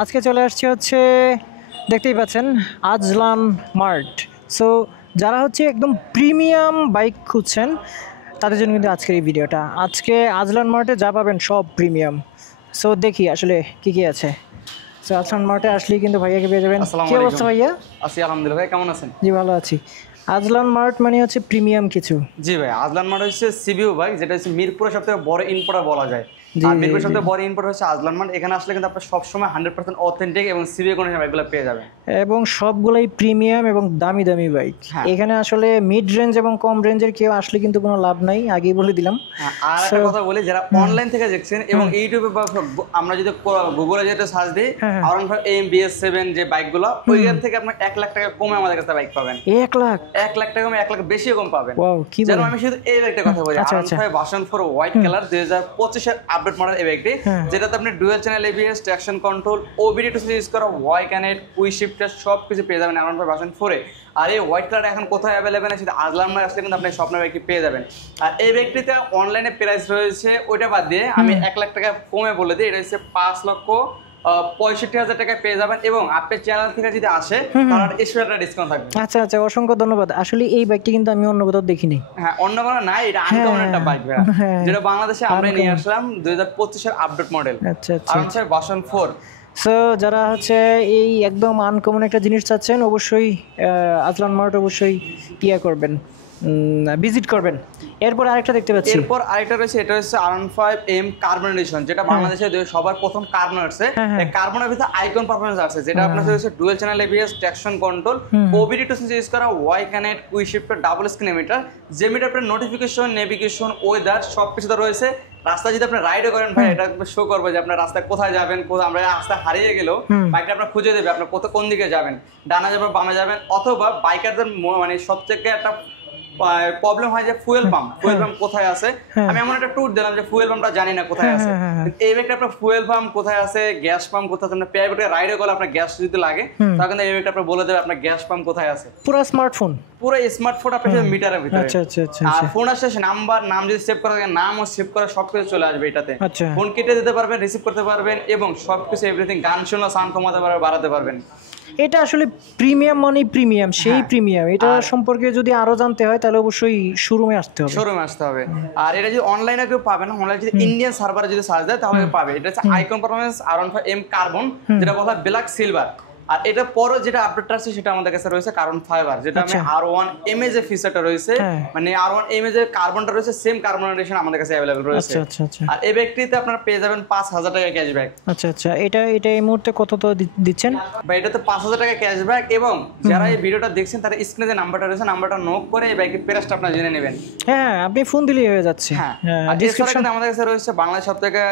আজকে চলে আসছে হচ্ছে দেখতেই পাচ্ছেন আজলান মার্ট। সো যারা হচ্ছে একদম প্রিমিয়াম বাইক খুঁজছেন তাদের জন্য কিন্তু আজকের এই ভিডিওটা। আজকে আজলান মার্টে যা পাবেন সব প্রিমিয়াম। সো দেখি আসলে কি কি আছে। সো আজলান মার্টে আসলেই কিন্তু ভাইয়াকে পেয়ে যাবেন। কি অবস্থা ভাইয়া? আছি আলহামদুলিল্লাহ। ভাই কেমন আছেন? জি ভালো আছি। আজলান মার্ট মানে হচ্ছে প্রিমিয়াম কিছু। জি ভাই, আজলান মার্ট হচ্ছে সিবিউ বাইক, যেটা হচ্ছে মিরপুরের সবথেকে বড় ইম্পোর্টার বলা যায়। জি, আর জি, মিরপুরের জি। সবথেকে বড় ইম্পোর্টার হচ্ছে আজলান মার্ট। এখানে আসলে কিন্তু আপনি সবসময় 100% অথেন্টিক এবং সিবিউ কন্ডিশন বাইকগুলো পেয়ে যাবেন। এবং সবগুলাই প্রিমিয়াম এবং দামি দামি বাইক। হ্যাঁ। এখানে আসলে মিড রেঞ্জ এবং কম রেঞ্জের কেউ আসলে কিন্তু কোনো লাভ নাই, আগেই বলে দিলাম। হ্যাঁ, আর একটা কথা বলি, যারা অনলাইন থেকে দেখছেন এবং ইউটিউবে বা আমরা যদি গুগলে যেটা সার্চ দিই হ্যাঁ। R15 AMBS7 যে বাইকগুলো, ওইখান থেকে আপনি 1 লাখ টাকা কমে আমাদের কাছে বাইক পাবেন। 1 লাখ? 1 লাখ টাকা কমে 1 লাখ বেশি কম পাবেন। ওয়াও, কি যেন বলেন? আমি শুধু এই বাইকটার কথা বলি, আচ্ছা, আচ্ছা। R15 ভার্সন 4 হোয়াইট কালার 2025 এর আপডেট মডেল এই বাইকটি, হ্যাঁ। যেটাতে আপনি dual channel ABS, traction control, OBD2 use করা, ওয়াই কানেক্ট, কুইক শিফটার সব কিছু পেয়ে যাবেন R15 ভার্সন 4 এ। আর এই হোয়াইট কালার এখন কোথায় অ্যাভেলেবেল আছে? আজলান মার্ট আসলে কিন্তু আপনি স্বপ্নের বাইকটি পেয়ে যাবেন। আর এই বাইকটিতে অনলাইনে প্রাইস রয়েছে, ওইটা বাদ দিয়ে আমি 1 লাখ টাকা কমে বলে দিই, এটা হচ্ছে 5,65,000 টাকায় পেয়ে যাবেন। এবং আপনার চ্যানেল থেকে যদি আসে তাহলে স্পেশাল ডিসকাউন্ট থাকবে। আচ্ছা আচ্ছা, অসংখ্য ধন্যবাদ। আসলে এই বাইকটি কিন্তু আমি অন্য কোথাও দেখিনি। হ্যাঁ, অন্য কোনো নাই, এটা আনকমন একটা বাইক ভাই, হ্যাঁ, যেটা বাংলাদেশে আমরা নিয়ে uncommon। আসলাম 2025 এর আপডেট মডেল আচ্ছা আচ্ছা। R15 version 4। সো যারা হচ্ছে এই একদম আনকমন একটা জিনিস চাচ্ছেন অবশ্যই আজলান মার্ট অবশ্যই ইয়া করবেন, ভিজিট করবেন। এরপর আরেকটা দেখতে পাচ্ছি। এরপর আরেকটা রয়েছে, এটা হচ্ছে R15M কার্বন এডিশন, যেটা বাংলাদেশে সবার প্রথম কার্বন আসছে। এই কার্বনের ভিতরে আইকন পারফরম্যান্স আছে, যেটা আপনার হচ্ছে dual channel ABS, traction control, OBD2 use করা, Y connect, quick shifter, double screen emitter, যে মিটার আপনার নোটিফিকেশন, নেভিগেশন, ওয়েদার সব কিছুতে রয়েছে। রাস্তায় যদি আপনি রাইডও করেন ভাই, এটা শো করবে যে আপনার রাস্তায় কোথায় যাবেন, আমরা রাস্তায় হারিয়ে গেলেও বাইকটা আপনার খুঁজে দেবে আপনার কোন দিকে যাবেন, ডানা যাবেন বামে যাবেন। অথবা বাইকারদের মানে সবথেকে একটা প্রবলেম হয় যে ফুয়েল পাম্প কোথায় আছে। আমি এমন একটা ট্যুর দিলাম যে ফুয়েল পাম্পটা জানি না কোথায় আছে। এই ব্যাগটা আপনার ফুয়েল পাম্প কোথায় আছে, গ্যাস পাম্প কোথায় আছে, আপনার প্রাইভেটে রাইডে গেলে আপনার গ্যাস যদি লাগে তখন এই ব্যাগটা আপনার বলে দেবে আপনার গ্যাস পাম্প কোথায় আছে। পুরো স্মার্টফোন, পুরো স্মার্টফোন আপনার মিটারের ভিতরে। আচ্ছা আচ্ছা আচ্ছা। আর ফোন আসছে নাম যদি সেভ করা থাকে, নাম ও সেভ করা সবকিছু চলে আসবে এটাতে। আচ্ছা। ফোন কেটে দিতে পারবেন, রিসিভ করতে পারবেন এবং সবকিছু এভরিথিং, গান শোনা, সাউন্ড কমাতে পারবেন, বাড়াতে পারবেন। এটা আসলে প্রিমিয়াম মানে প্রিমিয়াম, সেই প্রিমিয়াম। এটা সম্পর্কে যদি আরো জানতে হয় তাহলে অবশ্যই শোরুমে আসতে হবে। আর এটা যদি অনলাইনে কেউ পাবে না, অনলাইনে যদি ইন্ডিয়ান সার্ভারে যদি সার্চ দেয় তাহলে পাবে। এটা হচ্ছে আইকন পারফরম্যান্স R15M কার্বন, যেটা বলা হয় ব্ল্যাক সিলভার। আর এটা পরে যেটা আপডেট আছে সেটা আমাদের কাছে রয়েছে কার্বন ফাইবার, যেটা আমি R1M এর যে ফিচারটা রয়েছে, মানে R1M এর যে কার্বনটা রয়েছে সেম কার্বন এডিশন আমাদের কাছে अवेलेबल রয়েছে। আচ্ছা আচ্ছা। আর এই ব্যক্তিতে আপনারা পেয়ে যাবেন 5,000 টাকা ক্যাশব্যাক। আচ্ছা আচ্ছা, এটা এই মুহূর্তে কত তো দিচ্ছেন? বা এটাতে 5,000 টাকা ক্যাশব্যাক। এবং যারা এই ভিডিওটা দেখছেন তারা স্ক্রিনে যে নাম্বারটা রয়েছে, নাম্বারটা নোট করে এই বাইকের প্রাইসটা আপনারা জেনে নেবেন। হ্যাঁ, আপনি ফোন দিলেই হয়ে যাচ্ছে। হ্যাঁ, ডিসক্রিপশনে আমাদের কাছে রয়েছে বাংলাদেশ সবথেকে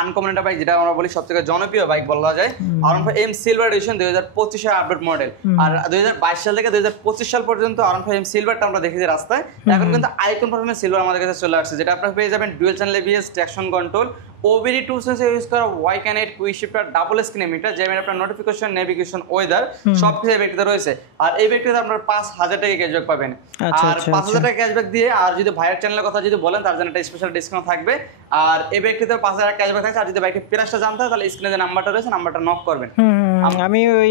আনকমন একটা বাইক, যেটা আমরা বলি সবথেকে জনপ্রিয় বাইক বলা যায়, R15M সিলভার এডিশন 2025 এর আপডেট মডেল। আর 2022 সাল থেকে 2025 সাল পর্যন্ত R15M সিলভারটা আমরা দেখেছি রাস্তায়। এখন কিন্তু আইকন পারফরম্যান্স সিলভার আমাদের কাছে চলে আসছে, যেটা আপনারা পেয়ে যাবেন dual channel ABS, traction control, OBD2 use করা, Y connect, quick shifter, double screen emitter, যেমন আপনার নোটিফিকেশন, নেভিগেশন, ওয়েদার সবকিছু এই ব্যক্তিতে রয়েছে। আর এই ব্যক্তিতে আপনারা 5,000 টাকা ক্যাশব্যাক পাবেন। আর 5,000 টাকা ক্যাশব্যাক দিয়ে, আর যদি ভাইয়ের চ্যানেলের কথা যদি বলেন তার জন্য একটা স্পেশাল ডিসকাউন্ট থাকবে। আর এই ব্যক্তিতে 5,000 টাকা ক্যাশব্যাক থাকছে। আর যদি বাইকের প্রাইসটা জানতে হয় তাহলে স্ক্রিনে যে নাম্বারটা রয়েছে নাম্বারটা নক করবেন। আমি ওই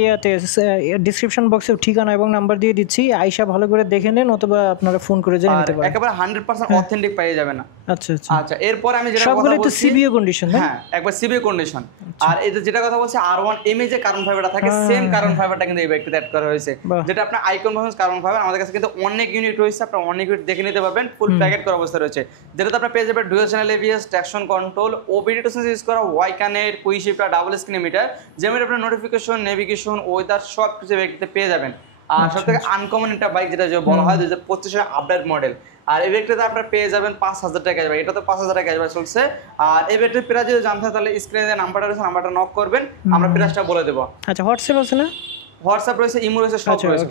ডিসক্রিপশন বক্সে ঠিকানা এবং নাম্বার দিয়ে দিচ্ছি, আয়শা ভালো করে দেখে নেন, অথবা আপনারা ফোন করে জেনে নিতে পারেন। একেবারে 100% অথেন্টিক পেয়ে যাবেন। আচ্ছা আচ্ছা আচ্ছা, এরপর আমি যেটা সবগুলো তো সিবিও কন্ডিশন। হ্যাঁ, একবার সিবিও কন্ডিশন। আর এই যেটা কথা বলছি R1M এ যে কার্বন ফাইবারটা থাকে, সেম কার্বন ফাইবারটা কিন্তু এই বাইকটাতে অ্যাড করা হয়েছে, যেটা আপনার আইকন পারফরম্যান্স কার্বন ফাইবার। আমাদের কাছে কিন্তু অনেক ইউনিট রয়েছে, আপনারা অনেক ইউনিট দেখে নিতে পারবেন, ফুল প্যাকেট করা অবস্থা রয়েছে, যেটাতে আপনারা পেয়ে যাবেন dual channel ABS, traction control, OBD2 use করা, Y connect, quick shifter, double screen emitter, যেমন আপনার নোটিফিকেশন, নেভিগেশন, ওয়েদার সব কিছু বাইকটাতে পেয়ে যাবেন। আর সবথেকে আনকমন একটা বাইক যেটা বলা হয় 2025 এর আপডেট মডেল। আর এই ব্যাগটাতে আপনারা পেয়ে যাবেন 5,000 টাকা ক্যাশব্যাক। এটা তো 5,000 টাকা ক্যাশব্যাক চলছে। আর এই ব্যাগটার প্রাইস যদি জানতে হয় তাহলে স্ক্রিনে যে নাম্বারটা রয়েছে নাম্বারটা নক করবেন, আমরা প্রাইসটা বলে দেবো। আচ্ছা, হোয়াটসঅ্যাপ আছে না? হোয়াটসঅ্যাপ রয়েছে, ইমো রয়েছে, সব রয়েছে।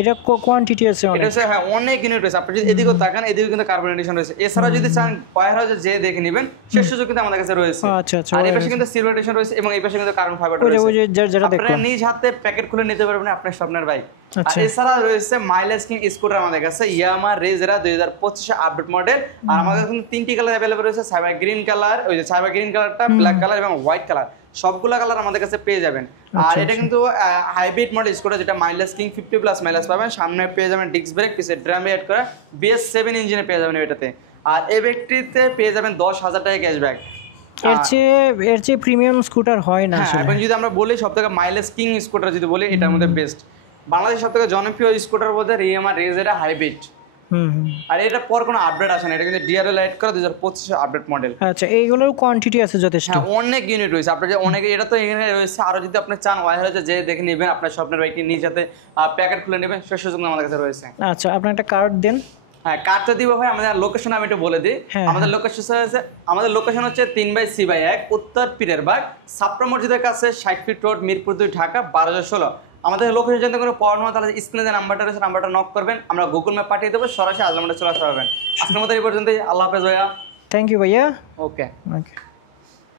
এটা কোয়ান্টিটি আছে অনেক। এটা হচ্ছে হ্যাঁ অনেক ইউনিট রয়েছে। আপনি যদি এদিকে তাকান, এদিকে কিন্তু কার্বন এডিশন রয়েছে। এছাড়া যদি চান বাইরে হয় যে দেখে নেবেন, সেই সুযোগ কিন্তু আমাদের কাছে রয়েছে। আচ্ছা আচ্ছা। আর এই পাশে কিন্তু সিলভার এডিশন রয়েছে এবং এই পাশে কিন্তু কার্বন ফাইবার রয়েছে। ওই যে যেটা দেখুন, আপনি নিজ হাতে প্যাকেট খুলে নিতে পারবেন আপনার স্বপ্নের বাইক। আর এছাড়া রয়েছে মাইলেজ কিং স্কুটার আমাদের কাছে, ইয়ামাহা রেজেরা 2025 এর আপডেট মডেল। আর আমাদের কিন্তু 3টি কালার अवेलेबल রয়েছে, সাইবার গ্রিন কালার, ওই যে সাইবার গ্রিন কালারটা, ব্ল্যাক কালার এবং হোয়াইট কালার। সবগুলা কালার আমাদের কাছে পেয়ে যাবেন। আর এটা কিন্তু হাইব্রিড মডেল স্কুটার, যেটা মাইলেজ কিং 50+ মাইলেজ পাবেন। সামনে পেয়ে যাবেন ডিস্ক ব্রেক, পিছে ড্রাম এড করা BS7 ইঞ্জিনে পেয়ে যাবেন এটাতে। আর এই ব্যাগটিতে পেয়ে যাবেন 10,000 টাকা ক্যাশব্যাক। এর চেয়ে প্রিমিয়াম স্কুটার হয় না আসলে। এখন যদি আমরা বলি সবথেকে মাইলেজ কিং স্কুটার যদি বলি, এটার মধ্যে বেস্ট বাংলাদেশের সবথেকে জনপ্রিয় স্কুটার বলতে রিয়ামার রেজেরা হাইব্রিড। আর এটা পর কোনো আপডেট আসে না, এটা কিন্তু ডিআরএল লাইট করা 2025 আপডেট মডেল। আচ্ছা, এইগুলোর কোয়ান্টিটি আছে যথেষ্ট? হ্যাঁ, অনেক ইউনিট রয়েছে আপনার, যে অনেক, এটা তো এখানে রয়েছে। আরো যদি আপনি চান ওয়াইহারে যে দেখে নেবেন, আপনার স্বপ্নের বাইকটি নিজ হাতে প্যাকেট খুলে নেবেন, সে সুযোগ আমাদের কাছে রয়েছে। আচ্ছা, আপনি একটা কার্ড দেন। হ্যাঁ, কার্ডটা দিব ভাই। আমাদের লোকেশন আমি একটু বলে দিই। আমাদের লোকেশন হচ্ছে 3/C/1 উত্তর পীরেরবাগ, ছাপড়া মসজিদের কাছে, 60 ফিট রোড, মিরপুর 2, ঢাকা 1216। আমাদের লোকেশন জানতে কোনো প্রবলেম হয় তাহলে স্ক্রিনে যে নাম্বারটা রয়েছে নাম্বারটা নক করবেন, আমরা গুগল ম্যাপ পাঠিয়ে দেবো, সরাসরি আজলাম চলে আসতে পারবেন। আজকের মতো এই পর্যন্তই। আল্লাহ হাফেজ ভাইয়া। থ্যাংক ইউ ভাইয়া। ওকে।